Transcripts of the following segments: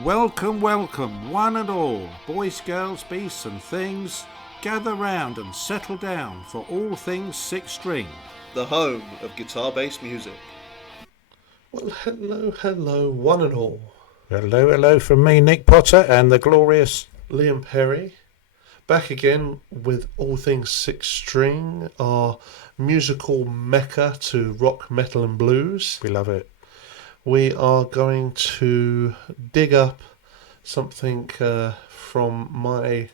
Welcome, welcome, one and all, boys, girls, beasts and things, gather round and settle down for all things six string. The home of guitar-based music. Well, hello, one and all. Hello from me, Nick Potter, and the glorious Liam Perry, back again with All Things Six String, our musical mecca to rock, metal and blues. We love it. We are going to dig up something from my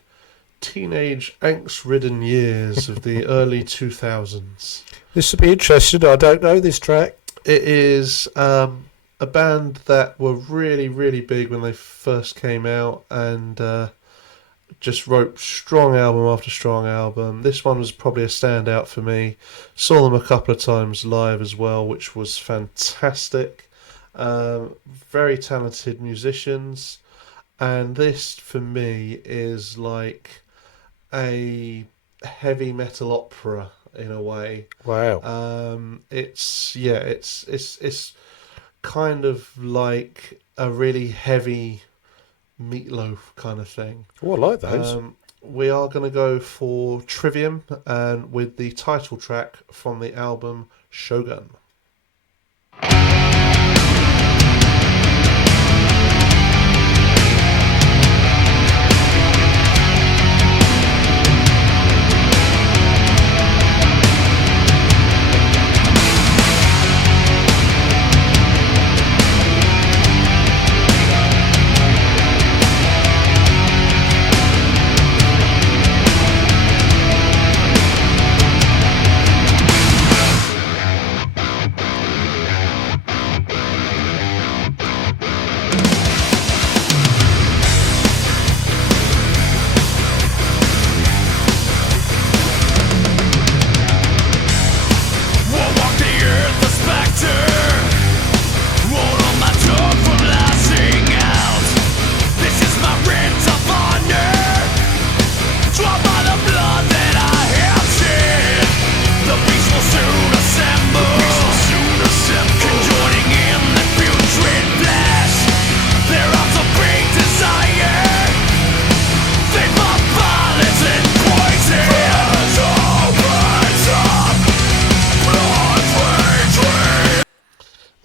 teenage angst-ridden years of the early 2000s. This will be interesting. I don't know this track. It is a band that were really, really big when they first came out and just wrote strong album after strong album. This one was probably a standout for me. Saw them a couple of times live as well, which was fantastic. Very talented musicians, and this for me is like a heavy metal opera in a way. Wow. It's kind of like a really heavy Meatloaf kind of thing. Oh, I like those. We are going to go for Trivium and with the title track from the album Shogun.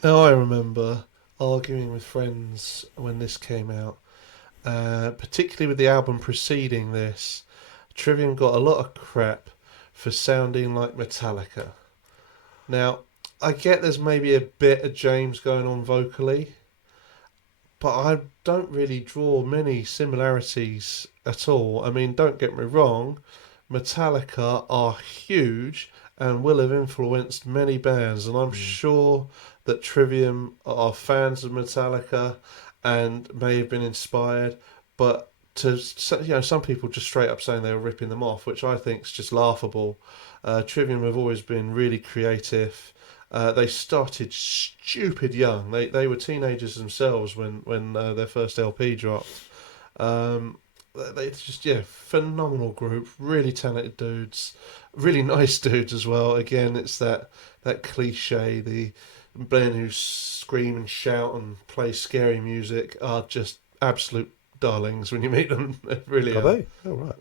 Now I remember arguing with friends when this came out, particularly with the album preceding this. Trivium got a lot of crap for sounding like Metallica. Now, I get there's maybe a bit of James going on vocally, but I don't really draw many similarities at all. I mean, don't get me wrong, Metallica are huge and will have influenced many bands, and I'm sure that Trivium are fans of Metallica and may have been inspired, but some people just straight up saying they were ripping them off, which I think is just laughable. Trivium have always been really creative. They started stupid young. They were teenagers themselves when their first LP dropped. They just, phenomenal group, really talented dudes, really nice dudes as well. Again, it's that cliche, the men who scream and shout and play scary music are just absolute darlings when you meet them. They really are. They? Oh, right.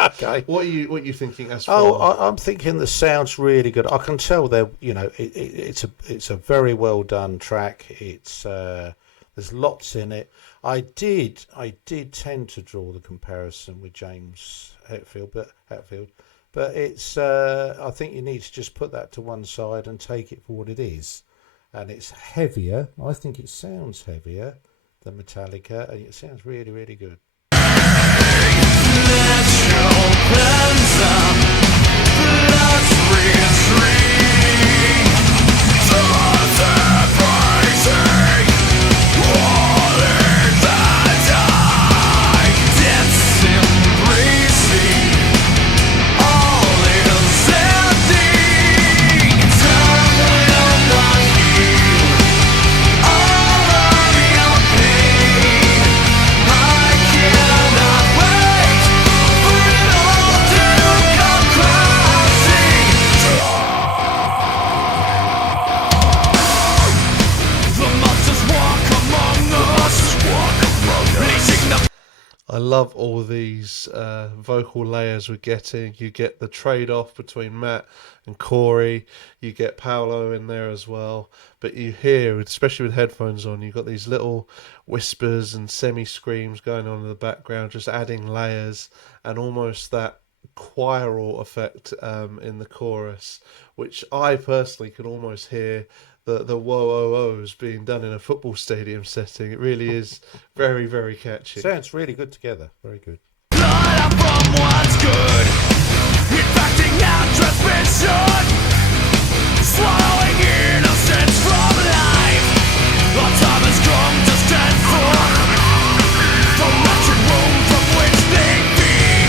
Okay. What are you thinking as I'm thinking the sound's really good. I can tell it's a very well done track. It's there's lots in it. I did tend to draw the comparison with James Hetfield, but it's I think you need to just put that to one side and take it for what it is. And it's heavier. I think it sounds heavier than Metallica, and it sounds really, really good. I I love all these vocal layers we're getting. You get the trade-off between Matt and Corey. You get Paolo in there as well. But you hear, especially with headphones on, you've got these little whispers and semi-screams going on in the background, just adding layers and almost that choral effect in the chorus, which I personally can almost hear the whoa-oh-ohs being done in a football stadium setting. It really is very, very catchy. Sounds really good together. Very good. Blood from what's good, infecting out transmission, swallowing innocence from life. Our time has come to stand for wretched womb from which they feed.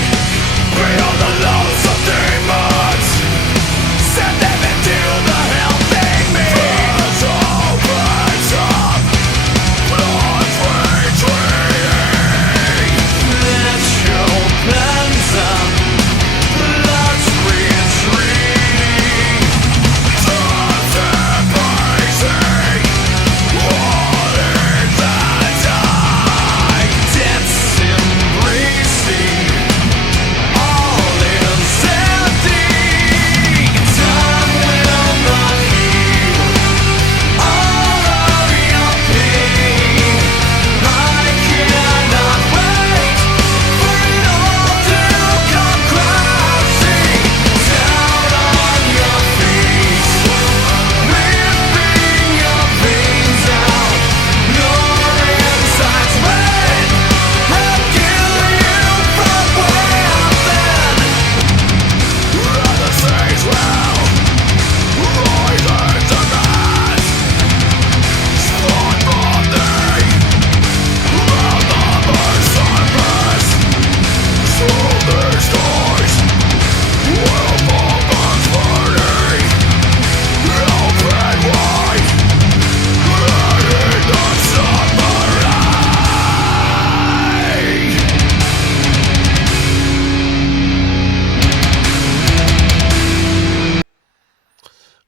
Beyond the loads of demons, send them into the hell they mean.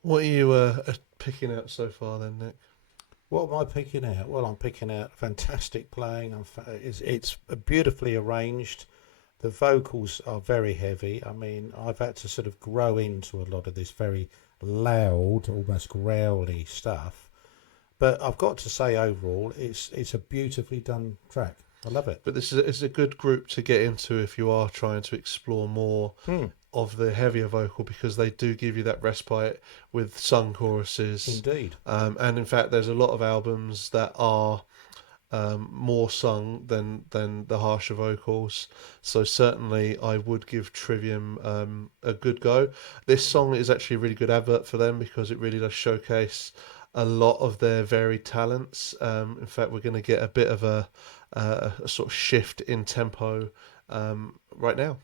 What are you picking out so far then, Nick? What am I picking out? Well, I'm picking out fantastic playing. It's beautifully arranged. The vocals are very heavy. I mean, I've had to sort of grow into a lot of this very loud, almost growly stuff. But I've got to say, overall, it's a beautifully done track. I love it. But this is a good group to get into if you are trying to explore more of the heavier vocal, because they do give you that respite with sung choruses. Indeed. And in fact, there's a lot of albums that are more sung than the harsher vocals. So certainly I would give Trivium a good go. This song is actually a really good advert for them because it really does showcase a lot of their varied talents. In fact, we're going to get a bit of a sort of shift in tempo right now.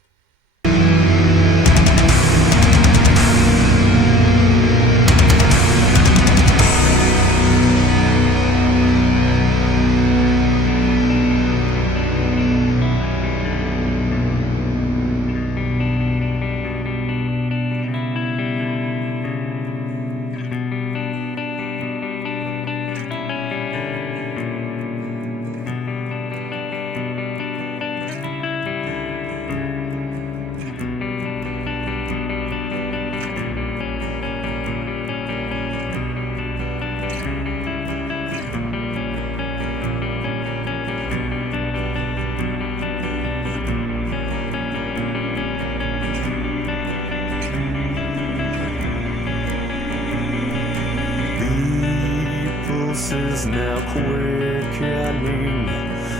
Is now quickening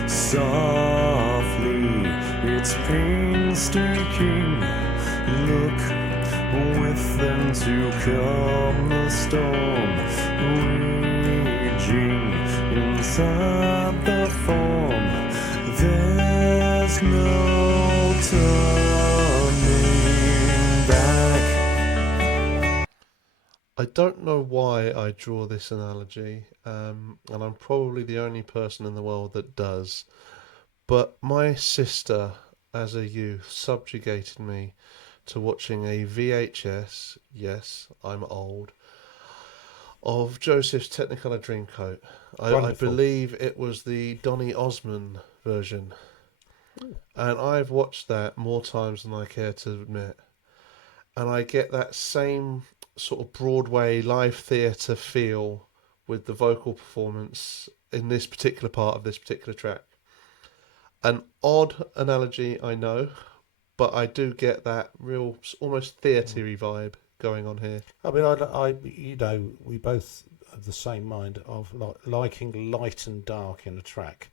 softly, it's painstaking. Look within to calm the storm raging inside the form. There's no turning back. I don't know why I draw this analogy, and I'm probably the only person in the world that does, but my sister, as a youth, subjugated me to watching a VHS, yes, I'm old, of Joseph's Technicolor Dreamcoat. I believe it was the Donny Osmond version. And I've watched that more times than I care to admit. And I get that same sort of Broadway live theatre feel with the vocal performance in this particular part of this particular track. An odd analogy, I know, but I do get that real, almost theatre-y vibe going on here. I mean, we both have the same mind of liking light and dark in a track.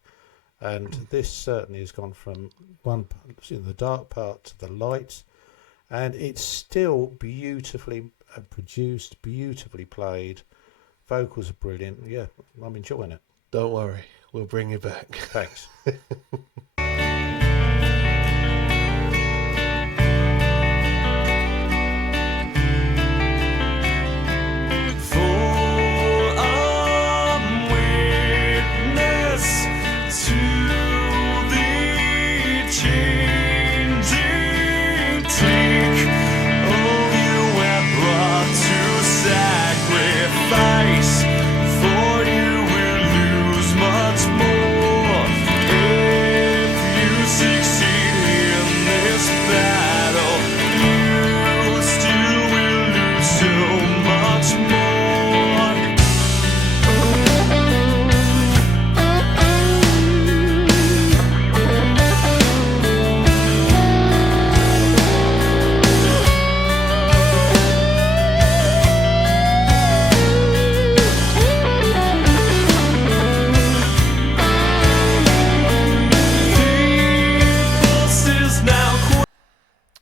And this certainly has gone from the dark part to the light, and it's still beautifully produced, beautifully played. Vocals are brilliant. Yeah, I'm enjoying it. Don't worry, we'll bring you back. Thanks.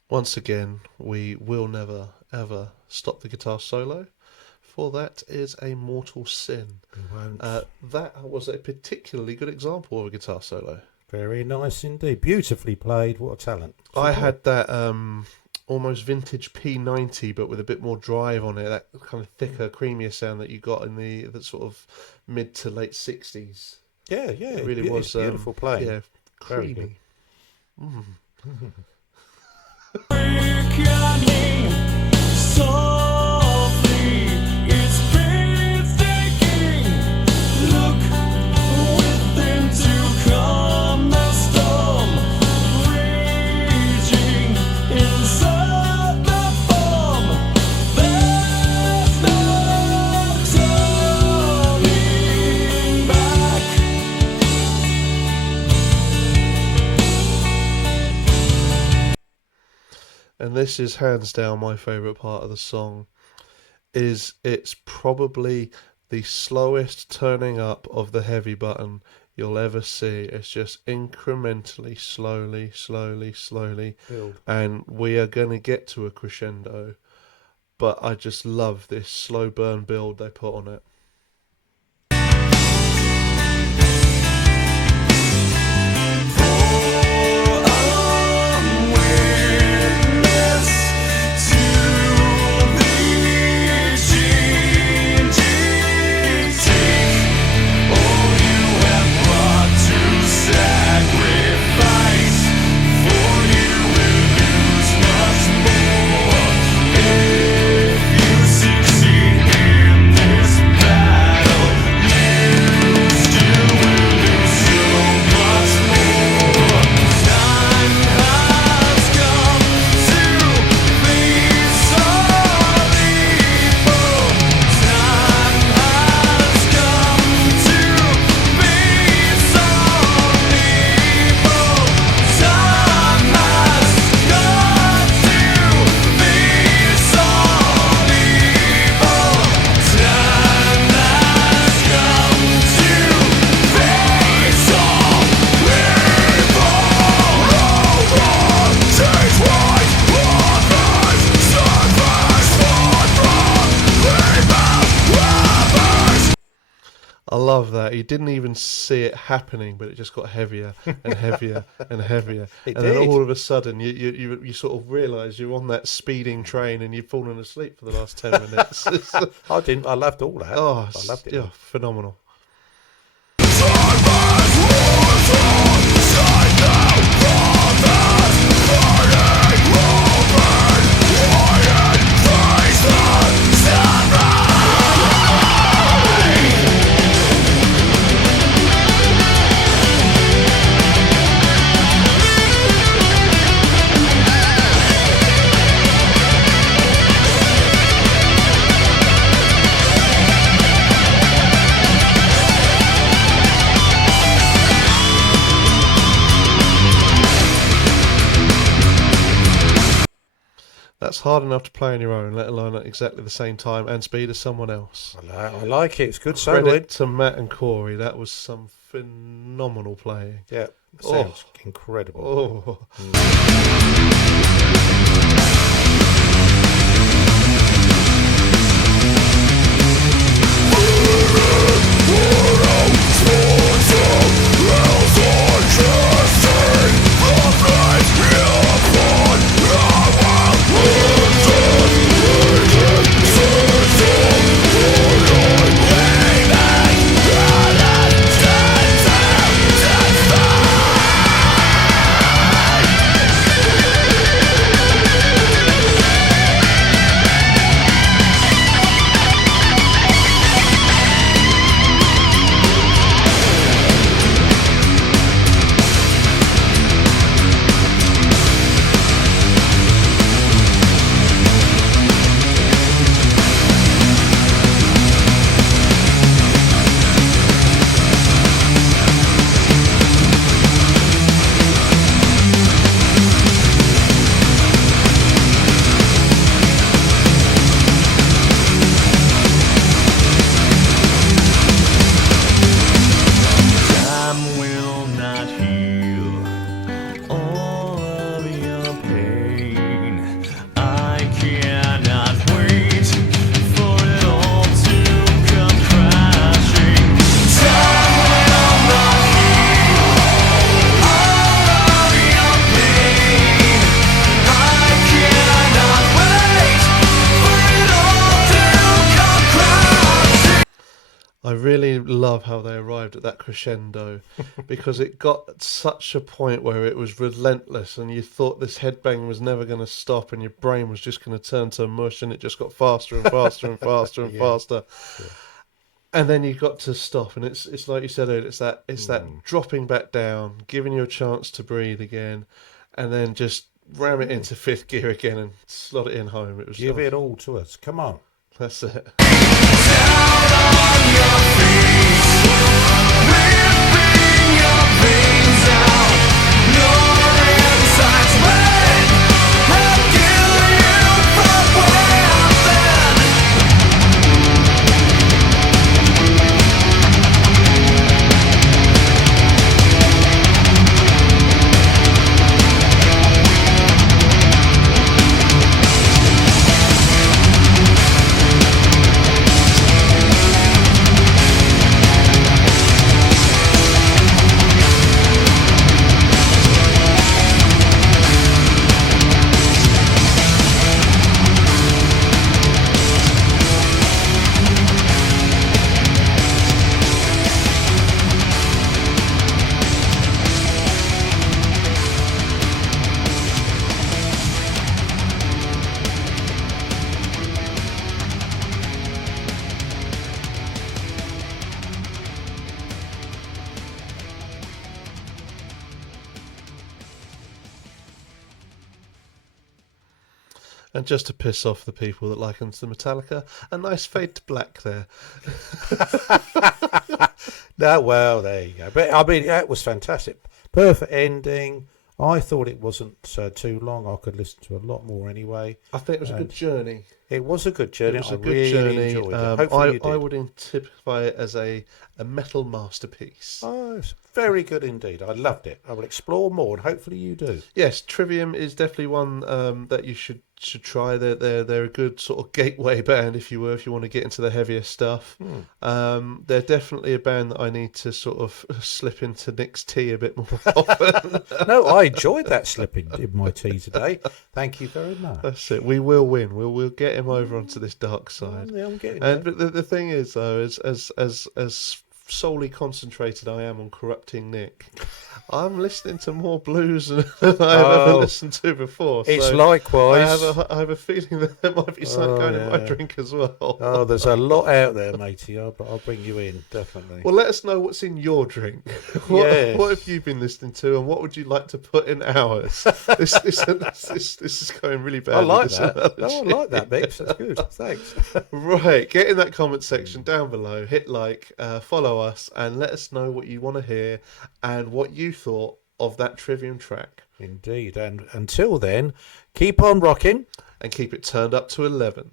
Once again, we will never, ever stop the guitar solo, for that is a mortal sin. We won't. That was a particularly good example of a guitar solo. Very nice indeed. Beautifully played. What a talent. I had that almost vintage P90, but with a bit more drive on it, that kind of thicker, creamier sound that you got in the sort of mid to late 60s. Yeah. It really was beautiful playing. Yeah, Very creamy. And this is hands down my favourite part of the song. It's probably the slowest turning up of the heavy button you'll ever see. It's just incrementally, slowly, Build. and we are going to get to a crescendo. But I just love this slow burn build they put on it. I love that. You didn't even see it happening, but it just got heavier and heavier and heavier. It and did. then all of a sudden, you sort of realise you're on that speeding train and you've fallen asleep for the last 10 minutes. I didn't. I loved all that. Oh, I loved it. yeah, phenomenal. That's hard enough to play on your own, let alone at exactly the same time and speed as someone else. I like it. It's good Credit soloing. to Matt and Corey. That was some phenomenal playing. Yeah, sounds incredible. Oh. I really love how they arrived at that crescendo because it got at such a point where it was relentless and you thought this headbang was never going to stop and your brain was just going to turn to mush, and it just got faster and faster and faster and faster. Yeah. And then you got to stop, and it's like you said earlier, it's that dropping back down, giving you a chance to breathe again, and then just ram it into fifth gear again and slot it in home. It was Give it all to us. Come on. That's it. And just to piss off the people that liken to Metallica, a nice fade to black there. No, well, there you go. But I mean, that was fantastic. Perfect ending. I thought it wasn't too long. I could listen to a lot more anyway. I think it was a good journey. It was a good journey. It was a good really journey. Enjoyed it. Hopefully you did. I would typify it as a metal masterpiece. Oh, it's very good indeed. I loved it. I will explore more, and hopefully you do. Yes, Trivium is definitely one that you should try. They're a good sort of gateway band, if you want to get into the heavier stuff. They're definitely a band that I need to sort of slip into Nick's tea a bit more often. No, I enjoyed that slipping in my tea today. Thank you very much. That's it. We will win. We'll get him over onto this dark side. Yeah, I'm getting and there. but the thing is, though, as solely concentrated I am on corrupting Nick, I'm listening to more blues than I've ever listened to before. It's so likewise. I have a feeling that there might be something going in my drink as well. Oh, there's a lot out there, matey. I'll bring you in, definitely. Well, let us know what's in your drink. What have you been listening to, and what would you like to put in ours? This is going really bad. I like that. No, I like that, Bix. That's good. Thanks. Right, get in that comment section down below, hit like, follow us, and let us know what you want to hear and what you thought of that Trivium track. Indeed. And until then, keep on rocking. And keep it turned up to 11.